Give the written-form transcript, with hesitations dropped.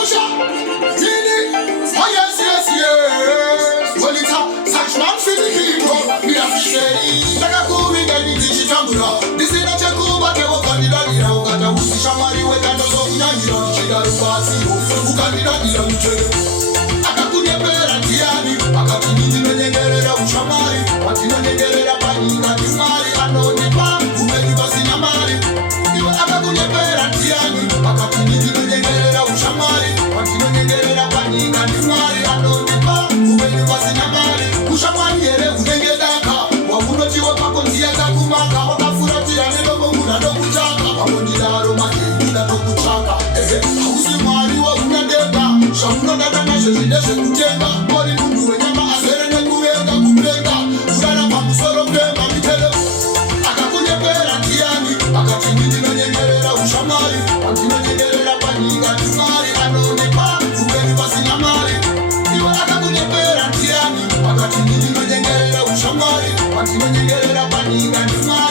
Kamusha, Tini, oh yes, yes, yes. Well, it's a Sarchieman for the hero. We have to say, like a cool ring and it's a tambura. This is not a cool, but I walk on the daddy. I got a wussy shamari with a dose of Nani on the sugar of Pasi. Who can the daddy on the tree? I got to get better and Tiani. I got to need to get a shamari. What you know, get a body, and you marry. I know the man who made you pass in a marry. You have a good better and Tiani. I got to need to get a shamari. What you know, get a body, and you marry. I know the man who made you pass in a marry. Ushamani, who they get that car. What would not you have a consider Kumaka? What a foot of the animal who had no Kuchaka. I want the Aromaki, who had no Kuchaka. How's the man you are who had that? Some know that I'm not sure she doesn't take that. What did you do when you're not a certain Kureka, Kureka? Kurana Pamusoro, Mammy tell her. I got to get better and Tiani. I got to need to get a Ushamari. I want to get a Paniga to marry. I know the man who made you pass in a marry. You are not going to get better and Tiani. I got to need to get a Ushamari. I want to get a Paniga to marry.